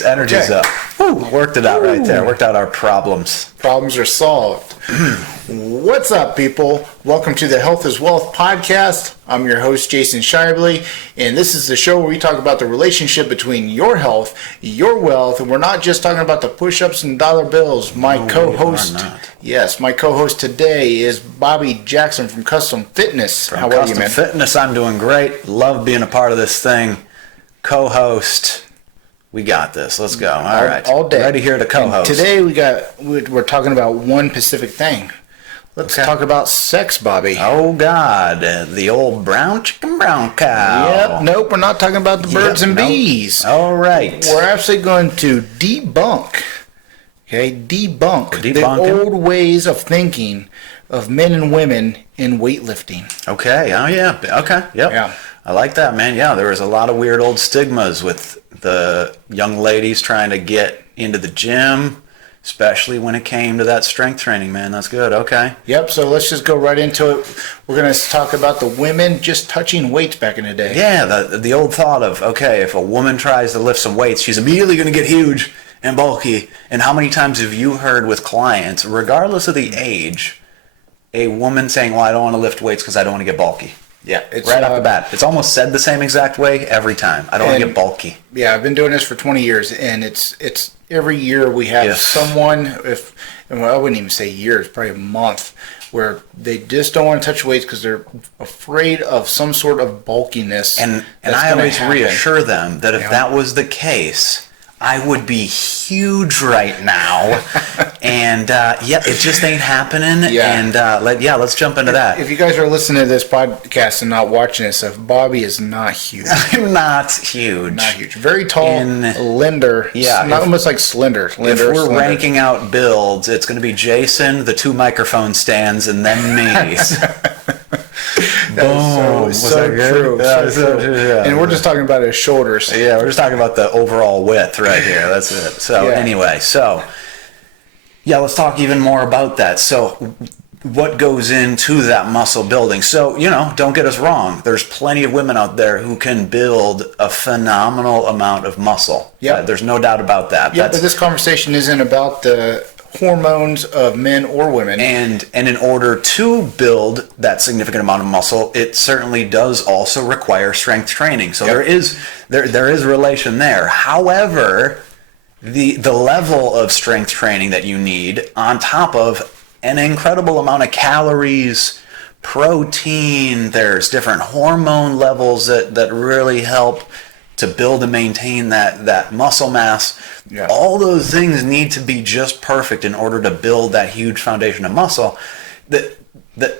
Nice. Energy's up. Woo, worked it out right there. Worked out our problems. Problems are solved. What's up, people? Welcome to the Health is Wealth podcast. I'm your host, Jason Shively, and this is the show where we talk about the relationship between your health, your wealth, and we're not just talking about the push-ups and dollar bills. My co-host today is Bobby Jackson from Custom Fitness. How are you, man? Custom Fitness, I'm doing great. Love being a part of this thing. Co-host. We got this. Let's go. All right. All day. Ready here to co-host. And today we're talking about one specific thing. Let's talk about sex, Bobby. Oh, God. The old brown chicken, brown cow. Yep. Nope, we're not talking about the birds and bees. All right. We're actually going to debunk the old ways of thinking of men and women in weightlifting. Okay. Oh, yeah. Okay. Yep. Yeah. I like that, man. Yeah, there was a lot of weird old stigmas with the young ladies trying to get into the gym, especially when it came to that strength training, man. That's good. Okay. Yep. So let's just go right into it. We're going to talk about the women just touching weights back in the day. Yeah, the old thought of, okay, if a woman tries to lift some weights, she's immediately going to get huge and bulky. And how many times have you heard with clients, regardless of the age, a woman saying, well, I don't want to lift weights because I don't want to get bulky? Yeah, it's right off the bat. It's almost said the same exact way every time. I don't want to get bulky. Yeah, I've been doing this for 20 years, and it's every year we have someone, I wouldn't even say years, probably a month, where they just don't want to touch weights because they're afraid of some sort of bulkiness. And I always reassure them that if that was the case, I would be huge right now. And it just ain't happening. Yeah. And let's jump into that. If you guys are listening to this podcast and not watching this stuff, Bobby is not huge. I'm not huge. Not huge. Very tall, slender. Yeah. Not almost like slender. If we're ranking out builds, it's going to be Jason, the 2 microphone stands, and then me. That is so true. Yeah. And we're just talking about his shoulders. Yeah, we're just talking about the overall width right here. That's it. So anyway, let's talk even more about that. So what goes into that muscle building? So, don't get us wrong. There's plenty of women out there who can build a phenomenal amount of muscle. Yeah, there's no doubt about that. Yeah, but this conversation isn't about the hormones of men or women. And in order to build that significant amount of muscle, it certainly does also require strength training. So there is relation there. However, the level of strength training that you need on top of an incredible amount of calories, protein, there's different hormone levels that really help to build and maintain that muscle mass. Yeah. All those things need to be just perfect in order to build that huge foundation of muscle that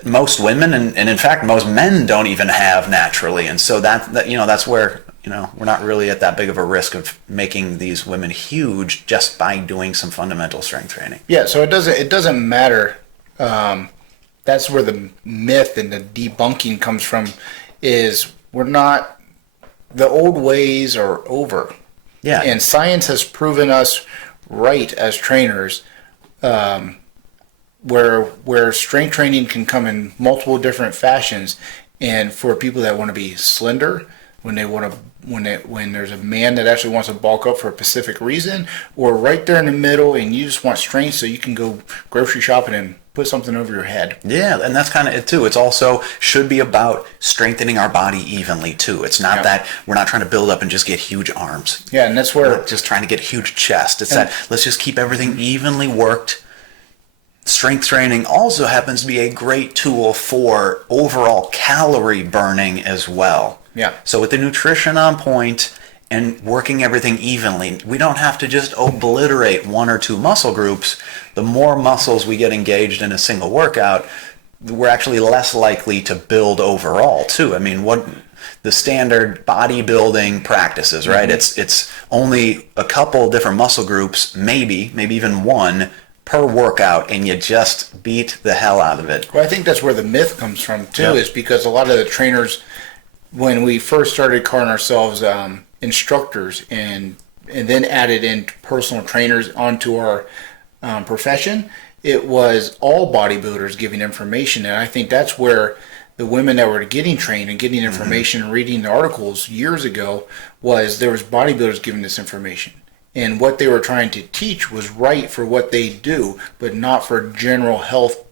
most women and in fact most men don't even have naturally. And so that's where we're not really at that big of a risk of making these women huge just by doing some fundamental strength training. Yeah, so it doesn't matter. That's where the myth and the debunking comes from. Is the old ways are over. Yeah. And science has proven us right as trainers, where strength training can come in multiple different fashions. And for people that want to be slender, when there's a man that actually wants to bulk up for a specific reason, or right there in the middle and you just want strength so you can go grocery shopping and put something over your head. Yeah, and that's kind of it too. It's also should be about strengthening our body evenly too. It's not that we're not trying to build up and just get huge arms. Yeah, and that's where we're not just trying to get a huge chest. It's that let's just keep everything evenly worked. Strength training also happens to be a great tool for overall calorie burning as well. Yeah. So with the nutrition on point and working everything evenly, we don't have to just obliterate 1 or 2 muscle groups. The more muscles we get engaged in a single workout, we're actually less likely to build overall too. I mean, what the standard bodybuilding practices, right? Mm-hmm. It's only a couple different muscle groups, maybe even 1 per workout, and you just beat the hell out of it. Well, I think that's where the myth comes from too, is because a lot of the trainers, when we first started calling ourselves instructors and then added in personal trainers onto our profession, it was all bodybuilders giving information. And I think that's where the women that were getting trained and getting information and reading the articles years ago was there was bodybuilders giving this information. and what they were trying to teach was right for what they do, but not for general health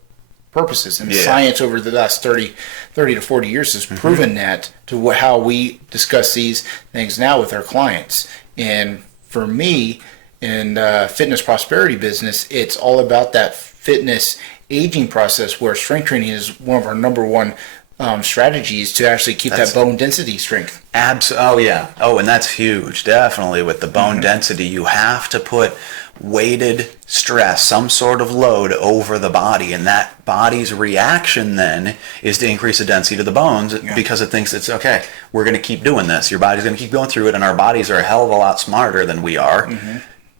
purposes. And science over the last 30 to 40 years has proven that to how we discuss these things now with our clients. And for me, in fitness prosperity business, it's all about that fitness aging process, where strength training is one of our number one strategies to actually keep that bone density strength. Oh yeah. Oh, and that's huge. Definitely with the bone density, you have to put weighted stress, some sort of load over the body, and that body's reaction then is to increase the density to the bones because it thinks it's okay. We're going to keep doing this. Your body's going to keep going through it, and our bodies are a hell of a lot smarter than we are.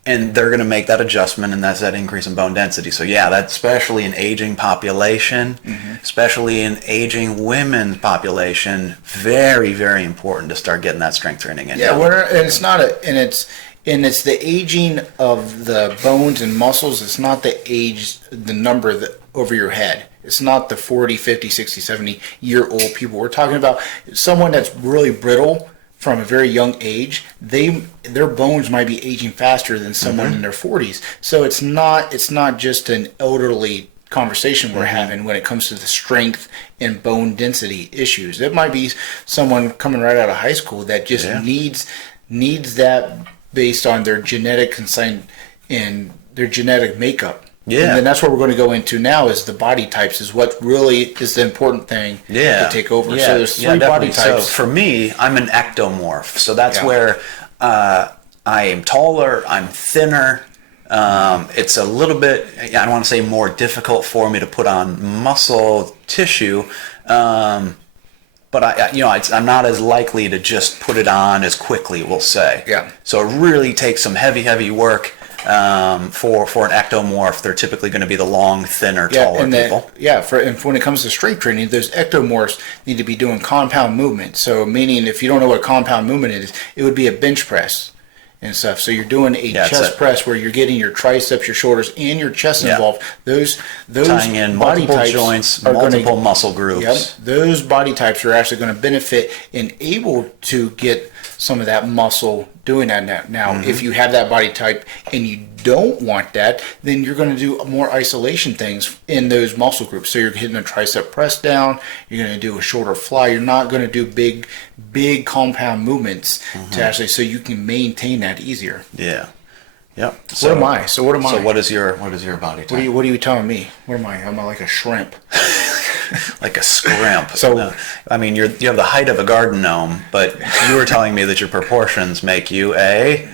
And they're going to make that adjustment, and that's that increase in bone density. So yeah, that's especially in aging population, especially in aging women's population, very, very important to start getting that strength training in. Yeah, and it's not it's the aging of the bones and muscles. It's not the number over your head. It's not the 40, 50, 60, 70-year-old people. We're talking about someone that's really brittle from a very young age. Their bones might be aging faster than someone in their 40s. So it's not just an elderly conversation we're having when it comes to the strength and bone density issues. It might be someone coming right out of high school that just needs that based on their genetic consign and their genetic makeup. Yeah. And then that's what we're going to go into now is the body types is what really is the important thing to take over. Yeah. So there's three body types. So for me, I'm an ectomorph. So that's where I am taller, I'm thinner. It's a little bit, I don't want to say more difficult for me to put on muscle tissue. But I'm not as likely to just put it on as quickly, we'll say. Yeah. So it really takes some heavy work for an ectomorph. They're typically going to be the long, thinner, taller people. And when it comes to strength training, those ectomorphs need to be doing compound movement. So meaning, if you don't know what a compound movement is, it would be a bench press and stuff. So you're doing a chest press where you're getting your triceps, your shoulders, and your chest involved. Those tying in body multiple types joints, multiple muscle groups. Those body types are actually going to benefit and able to get some of that muscle doing that now. If you have that body type and you don't want that, then you're going to do more isolation things in those muscle groups. So you're hitting a tricep press down, you're going to do a shoulder fly. You're not going to do big compound movements to actually, so you can maintain that easier. Yeah. Yep. So what am I? So what is your body type? What are you telling me? What am I? Am I like a shrimp? Like a scrimp. So, I mean, you have the height of a garden gnome, but you were telling me that your proportions make you a...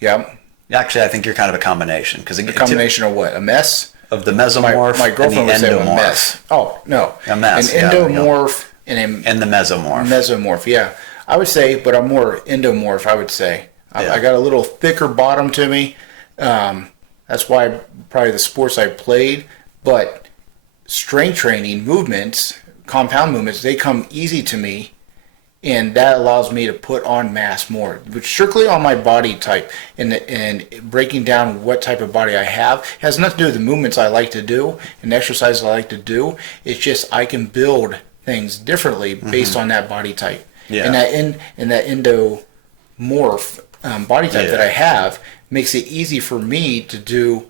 Yep. Actually, I think you're kind of a combination. A combination of what? A mess? Of the mesomorph my girlfriend and the would say endomorph. A mess. Oh, no. A mess, An endomorph and the mesomorph. Mesomorph, yeah. I would say, but I'm more endomorph, I would say. I got a little thicker bottom to me. That's why probably the sports I played, but strength training movements, compound movements, they come easy to me, and that allows me to put on mass more, but strictly on my body type. And breaking down what type of body I have has nothing to do with the movements I like to do and exercises I like to do. It's just I can build things differently based on that body type. Yeah. And that endomorph body type that I have makes it easy for me to do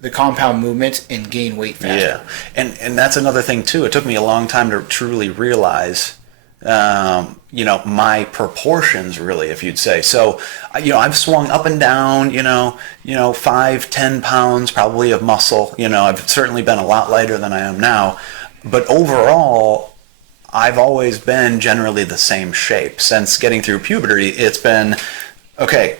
the compound movements and gain weight faster. Yeah, and that's another thing too. It took me a long time to truly realize, my proportions really, if you'd say. So, I've swung up and down, 5-10 pounds probably of muscle. I've certainly been a lot lighter than I am now, but overall, I've always been generally the same shape. Since getting through puberty, it's been,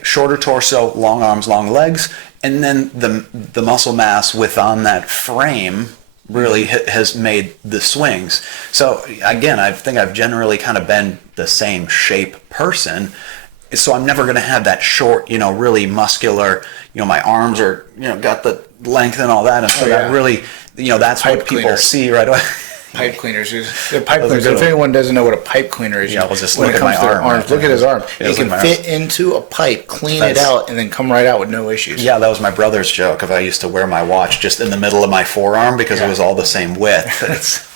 shorter torso, long arms, long legs, and then the muscle mass within that frame really has made the swings. So again, I think I've generally kind of been the same shape person. So I'm never going to have that short, really muscular, my arms are, got the length and all that. And so that really, that's what people see right away. Pipe cleaners. If anyone doesn't know what a pipe cleaner is, we'll just look at my arm. Look at his arm. He can fit into a pipe, clean it out, and then come right out with no issues. Yeah, that was my brother's joke. If I used to wear my watch just in the middle of my forearm because it was all the same width.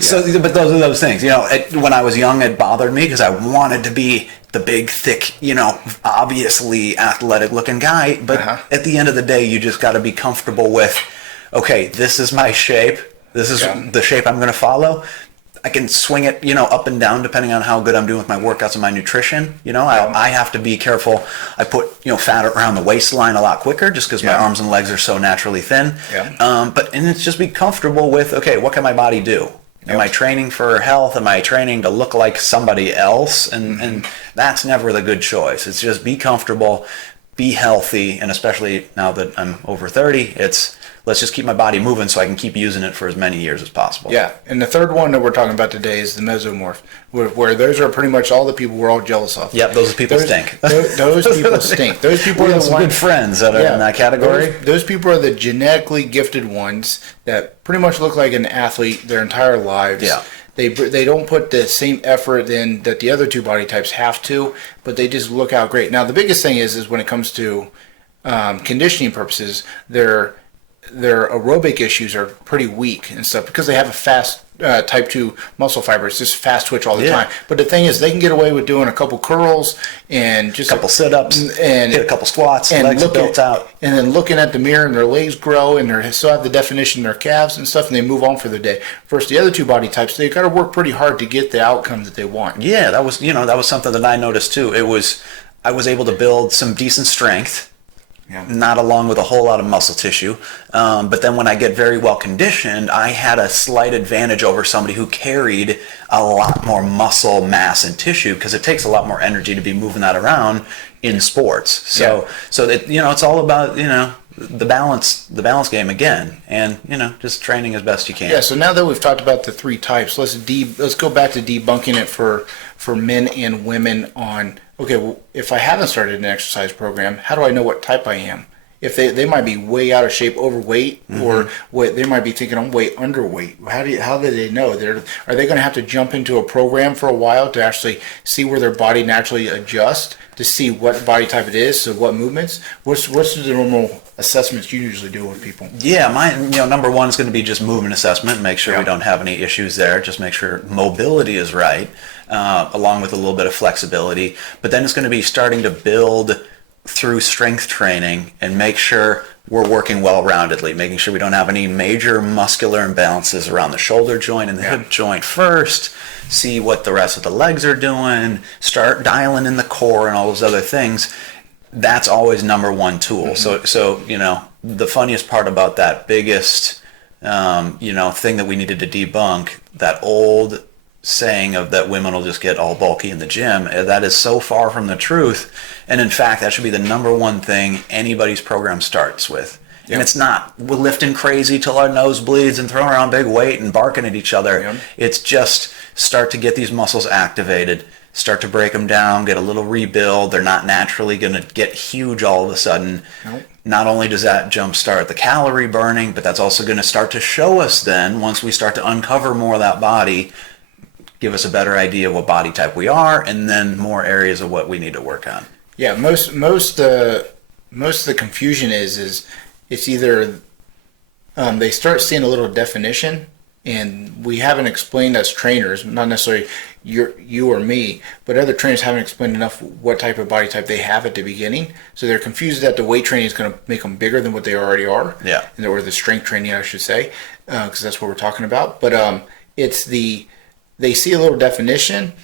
So, but those are those things. When I was young, it bothered me because I wanted to be the big, thick, obviously athletic-looking guy. But at the end of the day, you just got to be comfortable with, okay, this is my shape. This is the shape I'm going to follow. I can swing it, up and down depending on how good I'm doing with my workouts and my nutrition. I have to be careful. I put, fat around the waistline a lot quicker just because my arms and legs are so naturally thin. And it's just be comfortable with, okay, what can my body do? Am I training for health? Am I training to look like somebody else? And that's never the good choice. It's just be comfortable, be healthy, and especially now that I'm over 30, let's just keep my body moving so I can keep using it for as many years as possible. Yeah, and the third one that we're talking about today is the mesomorph, where those are pretty much all the people we're all jealous of. Yep, those people stink. Those people stink. Those people are the good friends that are in that category. Those people are the genetically gifted ones that pretty much look like an athlete their entire lives. Yeah. They don't put the same effort in that the other two body types have to, but they just look out great. Now, the biggest thing is when it comes to conditioning purposes, their aerobic issues are pretty weak and stuff because they have a fast type 2 muscle fiber. It's just fast twitch all the time. But the thing is, they can get away with doing a couple curls and just a couple sit-ups and hit a couple squats, and legs built out. And then looking at the mirror and their legs grow and they still have the definition in their calves and stuff, and they move on for the day. Versus the other two body types, they got to work pretty hard to get the outcome that they want. Yeah, that was something that I noticed too. I was able to build some decent strength. Not along with a whole lot of muscle tissue. But then when I get very well conditioned, I had a slight advantage over somebody who carried a lot more muscle mass and tissue because it takes a lot more energy to be moving that around in sports. So that, it's all about, the balance game again, and just training as best you can. Yeah. So now that we've talked about the three types, let's go back to debunking it for men and women on. Okay, well, if I haven't started an exercise program, how do I know what type I am? If they might be way out of shape, overweight, or they might be thinking I'm way underweight. How do they know? Are they going to have to jump into a program for a while to actually see where their body naturally adjusts to see what body type it is? So what movements? What's the normal assessments you usually do with people? Yeah, mine. Number one is going to be just movement assessment. Make sure we don't have any issues there. Just make sure mobility is right, along with a little bit of flexibility. But then it's going to be starting to build through strength training and make sure we're working well-roundedly, making sure we don't have any major muscular imbalances around the shoulder joint and the hip joint first, see what the rest of the legs are doing, start dialing in the core and all those other things. That's always number one tool. So the funniest part about that biggest, thing that we needed to debunk, that old saying of that women will just get all bulky in the gym, that is so far from the truth. And in fact, that should be the number one thing anybody's program starts with. And it's not we're lifting crazy till our nose bleeds and throwing around big weight and barking at each other. It's just start to get these muscles activated, start to break them down, get a little rebuild. They're not naturally going to get huge all of a sudden. Not only does that jumpstart the calorie burning, but that's also going to start to show us then, once we start to uncover more of that body, give us a better idea of what body type we are, and then more areas of what we need to work on. Yeah, most of the confusion is it's either they start seeing a little definition, and we haven't explained as trainers, not necessarily you or me, but other trainers haven't explained enough what type of body type they have at the beginning, so they're confused that the weight training is going to make them bigger than what they already are. Or the strength training, I should say, because that's what we're talking about. But they see a little definition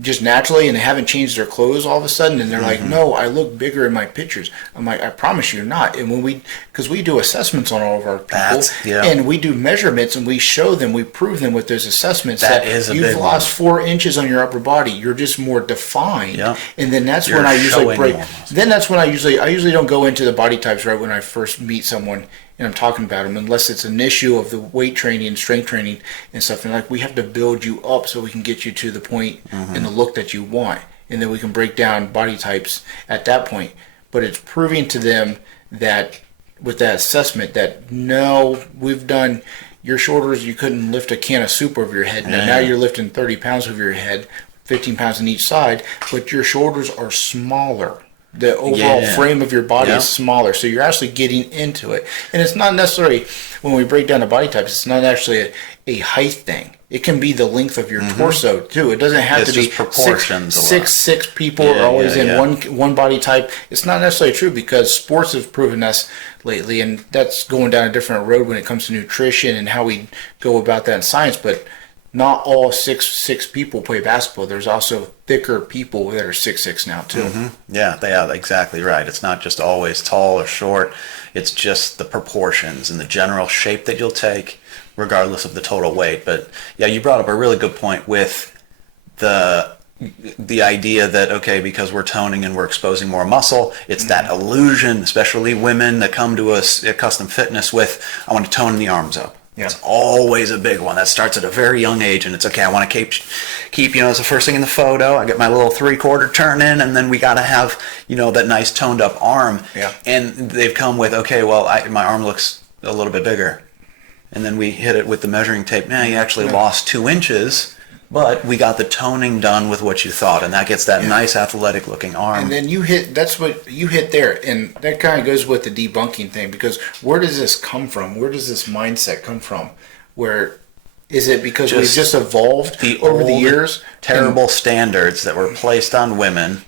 just naturally, and they haven't changed their clothes all of a sudden, and they're like, no, I look bigger in my pictures. I'm like, I promise you're not. And because we do assessments on all of our people, and we do measurements, and we show them, we prove them with those assessments that you've lost 4 inches on your upper body. You're just more defined. And then that's when I usually break. Then that's when I usually don't go into the body types right when I first meet someone and I'm talking about them, unless it's an issue of the weight training and strength training and stuff. And we have to build you up so we can get you to the point and the look that you want. And then we can break down body types at that point. But it's proving to them that with that assessment that, no, we've done your shoulders, you couldn't lift a can of soup over your head. Now you're lifting 30 pounds over your head, 15 pounds on each side, but your shoulders are smaller. the overall frame of your body is smaller, so you're actually getting into it. And it's not necessarily, when we break down the body types, it's not actually a height thing. It can be the length of your torso too. It doesn't have to be proportions. Six people are always in one body type. It's not necessarily true, because sports have proven us lately, and that's going down a different road when it comes to nutrition and how we go about that in science. But not all six people play basketball. There's also thicker people that are 6'6" now too. Yeah, they are exactly right. It's not just always tall or short. It's just the proportions and the general shape that you'll take, regardless of the total weight. But yeah, you brought up a really good point with the idea that, okay, because we're toning and we're exposing more muscle, it's that illusion, especially women that come to us at Custom Fitness with, I want to tone the arms up. Yeah. It's always a big one. That starts at a very young age, and it's okay. I want to keep as the first thing in the photo. I get my little 3/4 turn in, and then we got to have, that nice toned up arm. Yeah. And they've come with, okay, well, my arm looks a little bit bigger. And then we hit it with the measuring tape. Now you actually lost 2 inches, but we got the toning done with what you thought, and that gets that nice athletic looking arm. And then that's what you hit there, and that kind of goes with the debunking thing, because where does this come from? Where does this mindset come from? Where is it because we've just evolved over the years? Terrible standards that were placed on women.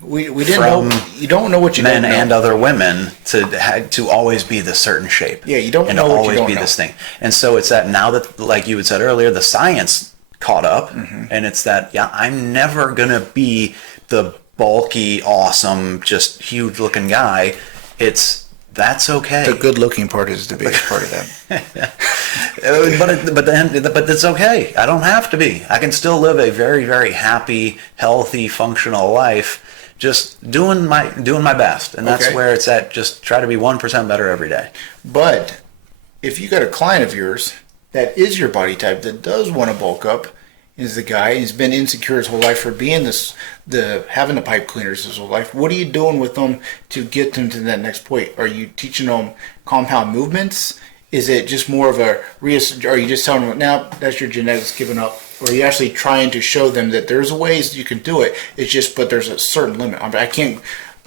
We didn't know. You don't know what you don't know. Men and other women to always be this certain shape. Yeah, you don't know what you don't know. And always be this thing. And so it's that now that, like you had said earlier, the science caught up, and it's that, I'm never going to be the bulky, awesome, just huge-looking guy. That's okay. The good-looking part is the biggest part of that. but it's okay. I don't have to be. I can still live a very, very happy, healthy, functional life, just doing my best. And that's where it's at. Just try to be 1% better every day. But if you got a client of yours that is your body type, that does want to bulk up, is the guy, he's been insecure his whole life for being having the pipe cleaners his whole life. What are you doing with them to get them to that next point? Are you teaching them compound movements? Is it just more of are you just telling them, now that's your genetics giving up? Or are you actually trying to show them that there's ways you can do it? It's just, but there's a certain limit.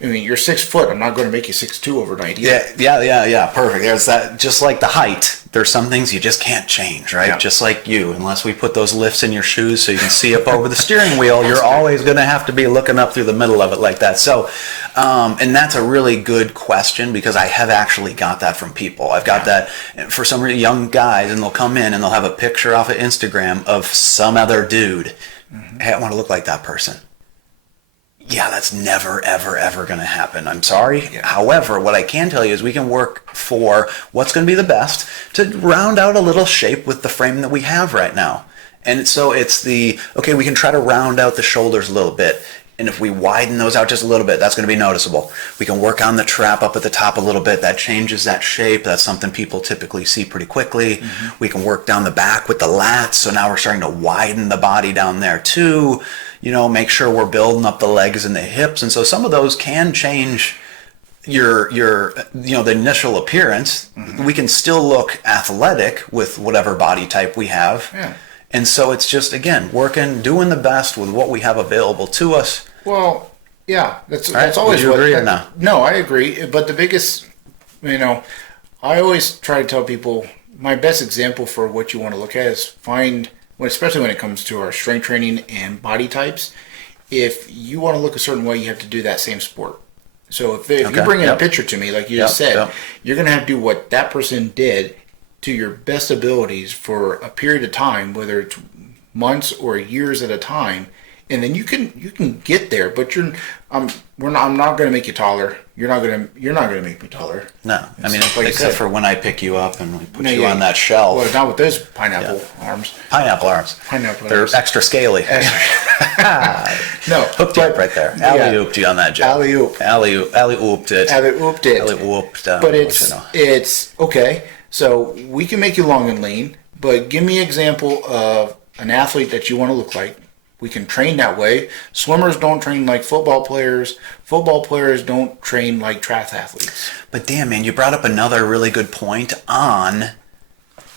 You're 6 foot. I'm not going to make you 6'2" overnight either. Yeah. Perfect. There's that. Just like the height, there's some things you just can't change, right? Yeah. Just like you, unless we put those lifts in your shoes so you can see up over the steering wheel, you're always going to have to be looking up through the middle of it like that. So, and that's a really good question, because I have actually got that from people. I've got that for some young guys, and they'll come in and they'll have a picture off of Instagram of some other dude. Hey, I want to look like that person. Yeah, that's never, ever, ever going to happen. I'm sorry. Yeah. However, what I can tell you is we can work for what's going to be the best to round out a little shape with the frame that we have right now. And so it's we can try to round out the shoulders a little bit. And if we widen those out just a little bit, that's going to be noticeable. We can work on the trap up at the top a little bit. That changes that shape. That's something people typically see pretty quickly. We can work down the back with the lats. So now we're starting to widen the body down there too. Make sure we're building up the legs and the hips. And so some of those can change your the initial appearance. We can still look athletic with whatever body type we have. Yeah. And so it's just, again, doing the best with what we have available to us. Well, yeah, that's always what. Do you agree or not? No, I agree. But the biggest, I always try to tell people, my best example for what you want to look at is especially when it comes to our strength training and body types, if you want to look a certain way, you have to do that same sport. So if you bring in a picture to me, like you just said, you're going to have to do what that person did to your best abilities for a period of time, whether it's months or years at a time, and then you can get there. But I'm not going to make you taller. You're not going to make me taller. No, except for when I pick you up and we put you on that shelf. Well, not with those pineapple arms. Pineapple arms. They're extra scaly. No, hooked you up right there. Alley-ooped you on that job. Alley-ooped. Alley-ooped it. Alley-ooped it. Alley-ooped. But it's okay. So we can make you long and lean, but give me an example of an athlete that you want to look like. We can train that way. Swimmers don't train like football players. Football players don't train like triathletes. But damn, man, you brought up another really good point on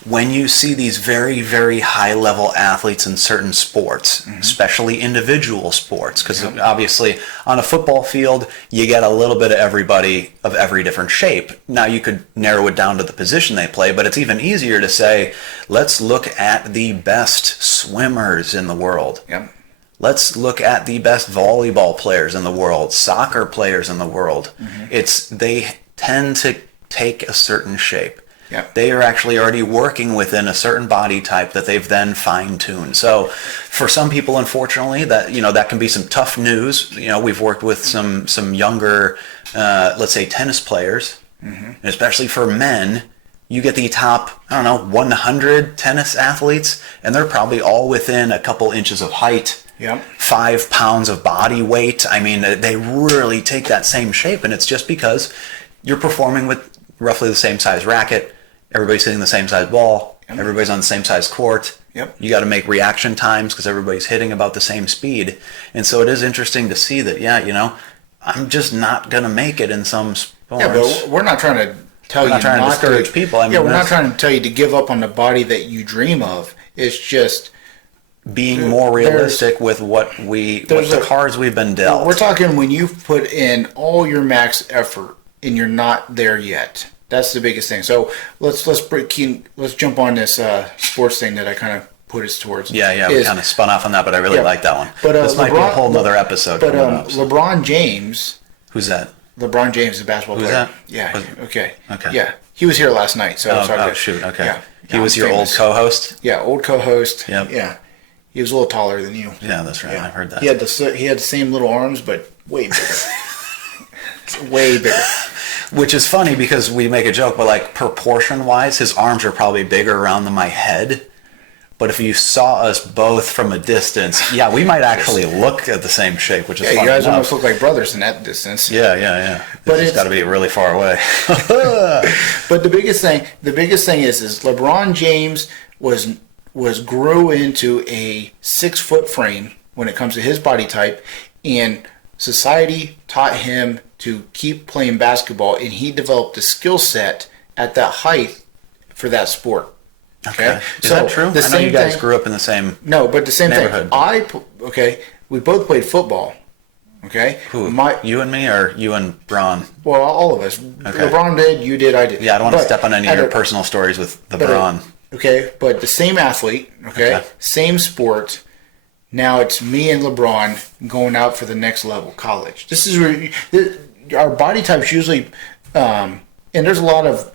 when you see these very, very high-level athletes in certain sports, especially individual sports, because obviously on a football field, you get a little bit of everybody of every different shape. Now, you could narrow it down to the position they play, but it's even easier to say, let's look at the best swimmers in the world. Yep. Let's look at the best volleyball players in the world, soccer players in the world. They tend to take a certain shape. Yep. They are actually already working within a certain body type that they've then fine-tuned. So for some people, unfortunately, that can be some tough news. We've worked with some younger, let's say, tennis players, and especially for men. You get the top, 100 tennis athletes, and they're probably all within a couple inches of height. Yep. 5 pounds of body weight. I mean, they really take that same shape, and it's just because you're performing with roughly the same size racket. Everybody's hitting the same size ball. Yep. Everybody's on the same size court. Yep. You got to make reaction times because everybody's hitting about the same speed. And so it is interesting to see that, I'm just not going to make it in some sports. Yeah, but we're not trying to tell you not to discourage people. We're not trying to tell you to give up on the body that you dream of. It's just being more realistic with the cards we've been dealt. We're talking when you've put in all your max effort and you're not there yet. That's the biggest thing. So let's jump on this sports thing that I kind of put us towards. Yeah, we kind of spun off on that, but I really like that one. But this might be a whole nother episode. But LeBron James. Who's that? LeBron James, the basketball player. That? Yeah. Okay. Okay. Yeah, he was here last night. So shoot. Okay. Yeah. He was your old co-host. Yeah, old co-host. Yep. Yeah. He was a little taller than you. Yeah, that's right. Yeah. I heard that. He had the same little arms, but way bigger. Way bigger. Which is funny because we make a joke, but like proportion-wise, his arms are probably bigger around my head. But if you saw us both from a distance, we might actually look at the same shape, which is funny. You guys almost look like brothers in that distance. Yeah. But it's got to be really far away. But the biggest thing is LeBron James grew into a 6-foot frame when it comes to his body type, and society taught him to keep playing basketball, and he developed a skill set at that height for that sport. Okay. Is that true? I know you guys grew up in the same but the same neighborhood. thing. We both played football. Okay. Who? You and me, or you and Braun? Well, all of us. Okay. LeBron did, you did, I did. Yeah, I don't want to step on any of your personal stories with the Braun. Okay, but the same athlete, same sport. Now it's me and LeBron going out for the next level, college. This is where our body types usually, and there's a lot of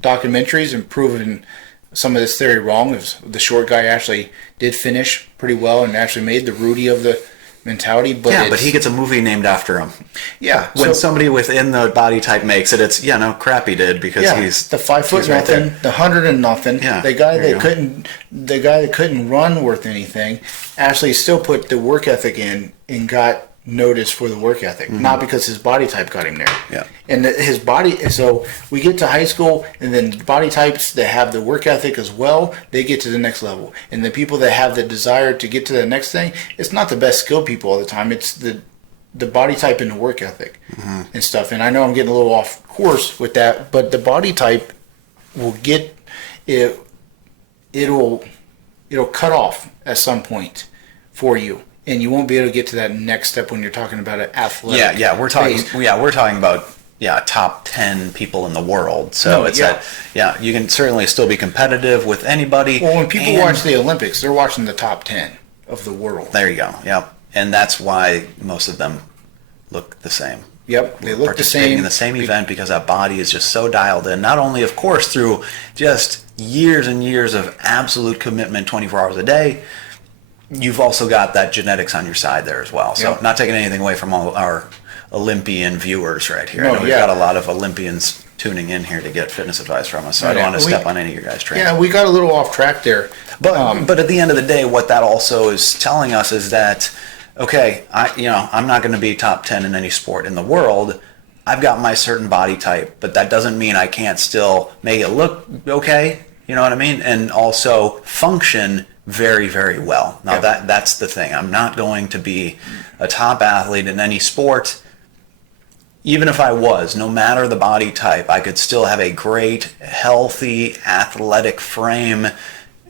documentaries and proving some of this theory wrong. The short guy actually did finish pretty well and actually made the Rudy of the mentality. But he gets a movie named after him. Yeah. When somebody within the body type makes it, it's crap he did because he's the 5 foot nothing, the 100 and nothing. Yeah, the guy that couldn't run worth anything actually still put the work ethic in and got noticed for the work ethic, not because his body type got him there. Yeah. And his body, so we get to high school, and then body types that have the work ethic as well, they get to the next level. And the people that have the desire to get to the next thing, it's not the best skilled people all the time. It's the body type and the work ethic and stuff. And I know I'm getting a little off course with that, but the body type will get it. It'll cut off at some point for you. And you won't be able to get to that next step when you're talking about an athletic. Yeah, we're talking about top 10 people in the world. So you can certainly still be competitive with anybody. Well, when people watch the Olympics, they're watching the top 10 of the world. There you go. Yep. And that's why most of them look the same. Yep, they look the same. Participating in the same event because that body is just so dialed in. Not only, of course, through just years and years of absolute commitment 24 hours a day, you've also got that genetics on your side there as well. So not taking anything away from all our Olympian viewers right here. I know we've got a lot of Olympians tuning in here to get fitness advice from us, so I don't want to step on any of your guys' training. Yeah, we got a little off track there. But at the end of the day, what that also is telling us is that, okay, I'm not going to be top 10 in any sport in the world. I've got my certain body type, but that doesn't mean I can't still make it look okay, you know what I mean? And also function very, very well. Now that's the thing. I'm not going to be a top athlete in any sport even if I was, no matter the body type, I could still have a great, healthy, athletic frame,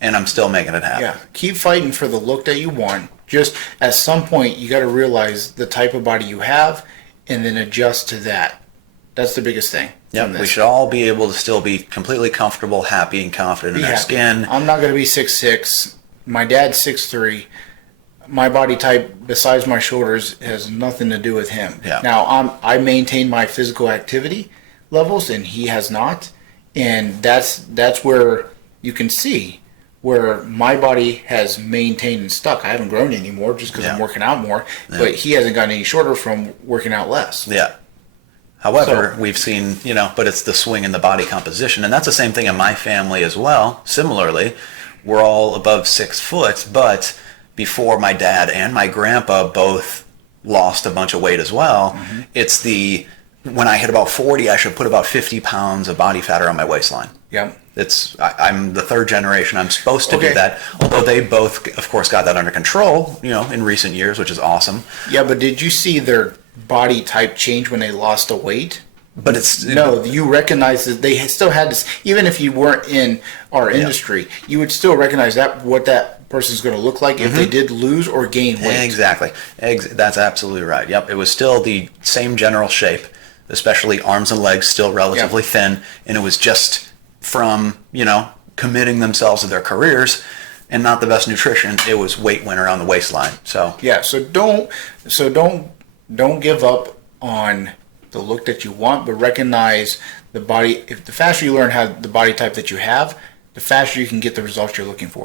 and I'm still making it happen. Yeah, keep fighting for the look that you want. Just at some point, you got to realize the type of body you have, and then adjust to that. That's the biggest thing. Yeah, we should all be able to still be completely comfortable, happy, and confident in our skin. I'm not going to be 6'6". My dad's 6'3". My body type, besides my shoulders, has nothing to do with him. Yeah. Now, I maintain my physical activity levels, and he has not. And that's where you can see where my body has maintained and stuck. I haven't grown anymore just because I'm working out more, but he hasn't gotten any shorter from working out less. Yeah. However, we've seen, but it's the swing in the body composition. And that's the same thing in my family as well. Similarly, we're all above 6 foot, but before my dad and my grandpa both lost a bunch of weight as well, it's when I hit about 40, I should put about 50 pounds of body fat around my waistline. Yeah. I'm the third generation. I'm supposed to do that, although they both, of course, got that under control, in recent years, which is awesome. Yeah, but did you see their body type change when they lost the weight? But it's... No, you recognize that they still had this, even if you weren't in our industry, you would still recognize what that person's going to look like if they did lose or gain weight. Exactly. That's absolutely right. Yep. It was still the same general shape, especially arms and legs still relatively thin, and it was just from, committing themselves to their careers and not the best nutrition. It was weight went around the waistline. So don't give up on the look that you want, but recognize the body. If the faster you learn how the body type that you have, the faster you can get the results you're looking for.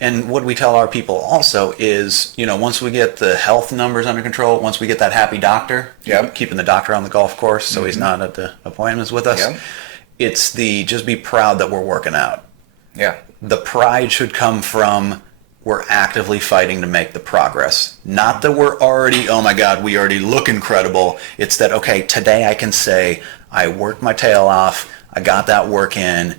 And what we tell our people also is, once we get the health numbers under control, once we get that happy doctor, keeping the doctor on the golf course so he's not at the appointments with us, it's just be proud that we're working out. Yeah. The pride should come from we're actively fighting to make the progress. Not that we're already, oh my God, we already look incredible. It's that, okay, today I can say I worked my tail off, I got that work in,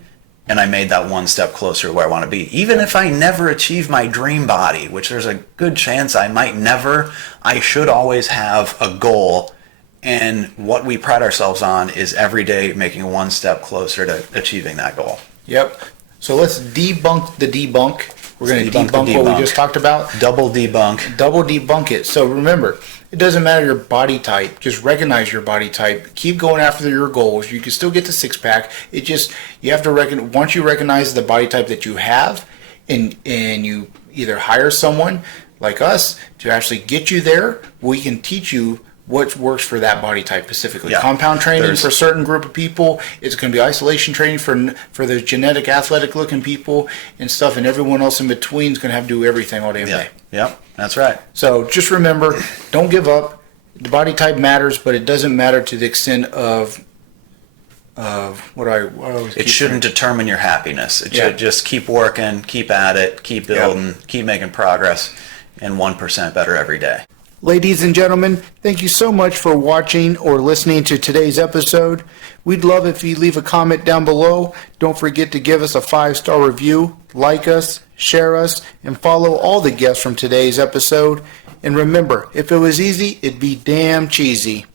and I made that one step closer to where I want to be. Even if I never achieve my dream body, which there's a good chance I might never, I should always have a goal. And what we pride ourselves on is every day making one step closer to achieving that goal. Yep. So let's debunk the debunk. We're going to debunk what we just talked about. Double debunk it. So remember, it doesn't matter your body type. Just recognize your body type. Keep going after your goals. You can still get the six-pack. You have to once you recognize the body type that you have, and you either hire someone like us to actually get you there, we can teach you what works for that body type specifically. Yeah. Compound training for a certain group of people. It's going to be isolation training for the genetic, athletic-looking people and stuff, and everyone else in between is going to have to do everything all day and day. Yep, that's right. So just remember, don't give up. The body type matters, but it doesn't matter to the extent of what I always It shouldn't determine your happiness. It should just keep working, keep at it, keep building, keep making progress, and 1% better every day. Ladies and gentlemen, thank you so much for watching or listening to today's episode. We'd love if you leave a comment down below. Don't forget to give us a 5-star review, like us, share us, and follow all the guests from today's episode. And remember, if it was easy, it'd be damn cheesy.